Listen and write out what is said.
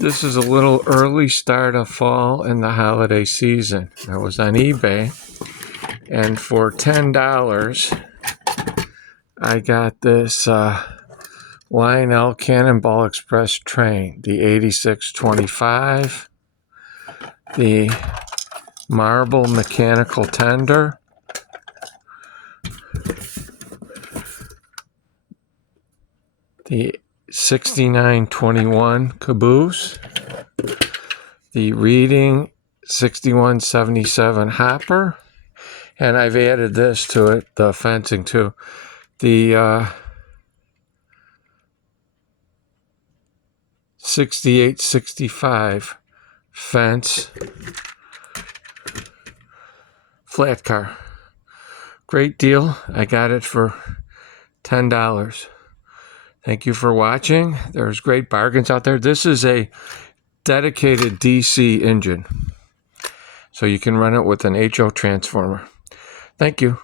This is a little early start of fall and the holiday season. I was on eBay, and for $10, I got this Lionel Cannonball Express train, the 8625, the marble mechanical tender, the 6921 caboose, the reading 6177 hopper, and I've added this to it, the fencing too. The 6865 fence flat car. Great deal. I got it for $10. Thank you for watching. There's great bargains out there. This is a dedicated DC engine, so you can run it with an HO transformer. Thank you.